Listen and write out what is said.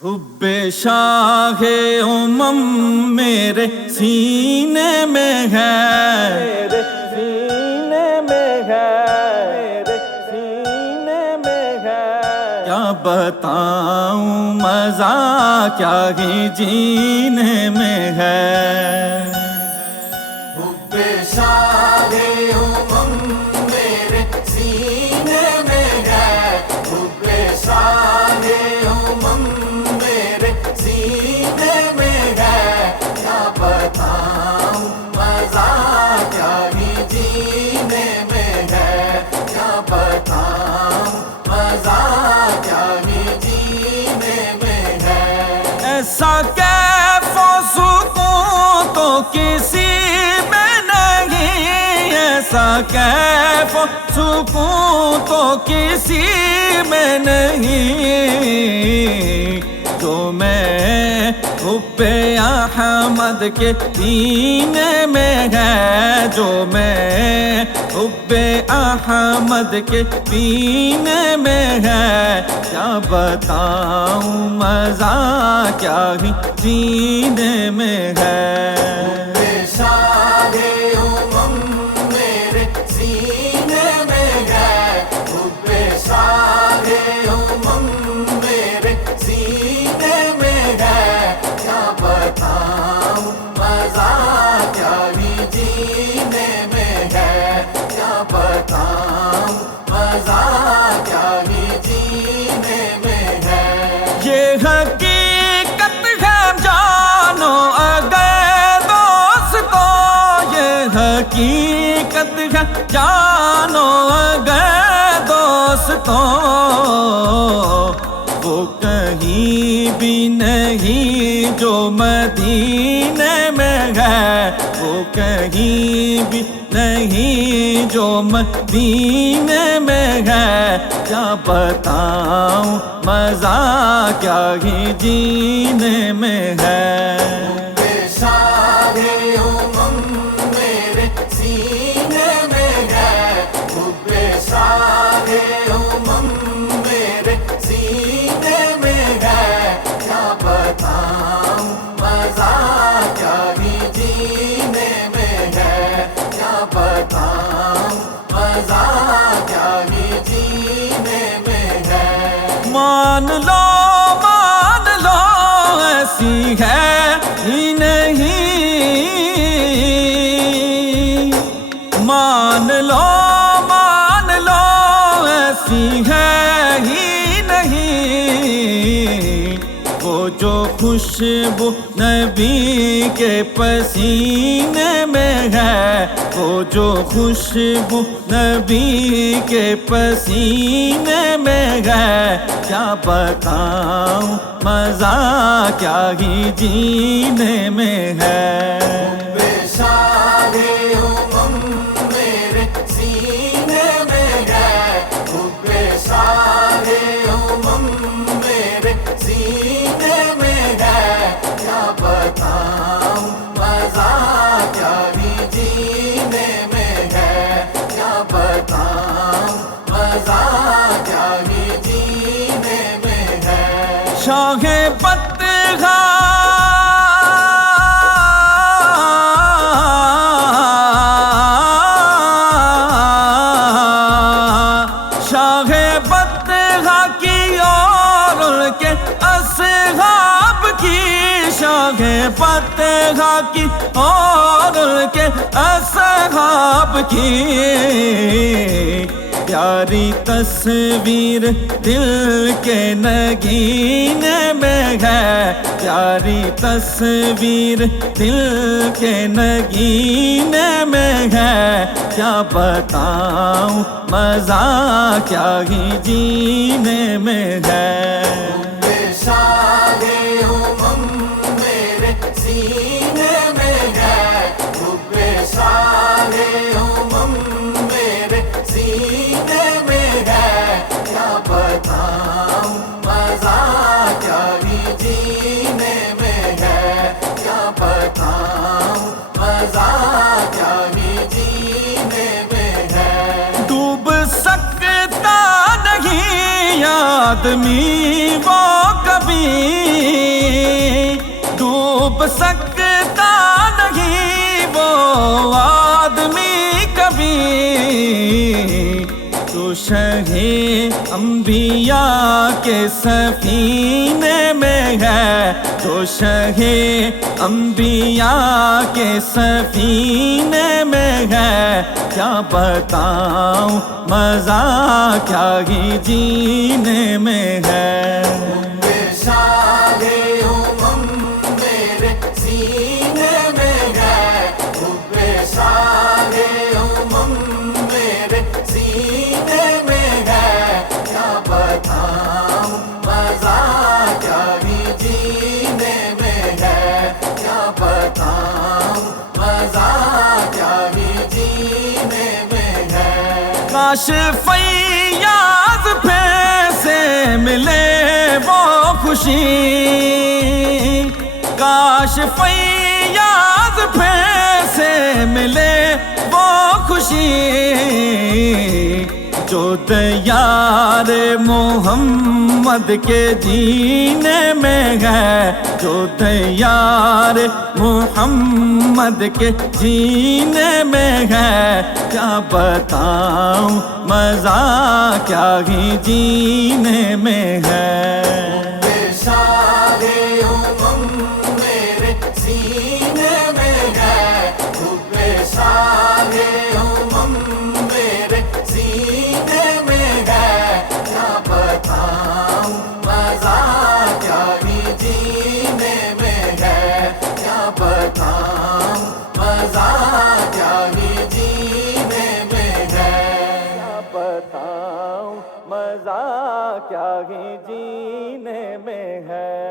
حب شاہ امم میرے سینے میں ہے، میرے سینے میں ہے، میرے سینے میں ہے۔ کیا بتاؤں مزہ کیا ہی جینے میں ہے۔ حب شاہ امم میرے سینے میں ہے، حب شاہ امم میرے سینے میں ہے۔ کیا بتاؤں مزہ کیا ہی جینے میں ہے، کیا بتاؤں مزہ کیا ہی جینے میں ہے۔ ایسا کیف و سکون تو کسی میں نہیں، ایسا کیف و سکون تو کسی میں نہیں، جو میں حب احمد کے پینے میں ہے، جو میں حب احمد کے پینے میں ہے۔ کیا بتاؤں مزہ کیا ہی جینے میں ہے۔ حب شاہ امم میرے سینے میں ہے، حب شاہ امم میرے سینے میں ہے۔ کیا بتاؤں مزہ کیا ہی جینے میں ہے، کیا بتاؤں مزہ کیا ہی جینے میں ہے۔ یہ حقیقت ہے جانو اگر دوستو، یہ حقیقت ہے جانو اگر دوستو، وہ کہیں بھی نہیں جو مدینے میں ہے، وہ کہیں بھی نہیں جو مدینے میں ہے۔ کیا بتاؤں مزہ کیا ہی جینے میں ہے۔ حب شاہ امم میرے سینے میں ہے، حب شاہ امم میرے سینے میں ہے۔ کیا بتاؤں مزہ کیا ہی جینے میں ہے، کیا بتاؤں مزہ کیا ہی جینے میں ہے۔ مان لو ایسی ہے ہی نہیں، مان لو ایسی ہے ہی نہیں، وہ جو خوشبو نبی کے پسینے میں ہے، وہ جو خوشبو نبی کے پسینے میں ہے۔ کیا بتاؤں مزہ کیا ہی جینے میں ہے۔ حب شاہ امم میرے سینے میں ہے، حب شاہ امم میرے سینے میں ہے۔ کیا بتاؤں مزہ کیا ہی جینے میں ہے، کیا بتاؤں مزہ کیا ہی جینے میں ہے۔ شاہ بطحہ شاہ بطحہ کی اور ان کے اصحاب کی، شاہ بطحہ کی اور ان کے اصحاب کی، پیاری تصویر دل کے نگینے میں ہے، پیاری تصویر دل کے نگینے میں ہے۔ کیا بتاؤں مزہ کیا ہی جینے میں ہے۔ حب شاہ امم میرے سینے میں ہے، حب شاہ امم میرے سینے میں ہے۔ کیا بتاؤں مزہ کیا ہی جینے میں ہے، کیا بتاؤں مزہ کیا ہی جینے میں ہے۔ ڈوب سکتا نہیں آدمی وہ کبھی سکتا نہیں وہ آدمی کبھی، تو شہ انبیاء کے سفینے میں ہے، تو شہ انبیاء کے سفینے میں ہے، کیا بتاؤں مزہ کیا ہی جینے میں ہے۔ بے شاہ امم میرے سینے میں ہے، بے شاہ امم میرے سینے میں ہے، کیا بتاؤں مزہ کیا ہی جینے میں ہے، کیا بتاؤں مزہ کیا ہی جینے میں ہے۔ کاش فیاض پھر سے ملے وہ خوشی، کاش فیاض پھر سے ملے وہ خوشی، جو دیار محمد کے جینے میں ہے، جو دیار محمد کے جینے میں ہے، کیا بتاؤں مزہ کیا ہی جینے میں ہے۔ بے شاہ امم میرے سینے میں ہے، بے شاہ امم میرے سینے میں ہے، کیا بتاؤں مزہ کیا ہی جینے میں ہے، کیا بتاؤں مزہ کیا ہی جینے میں ہے، کیا بتاؤں مزہ کیا ہی جینے میں ہے۔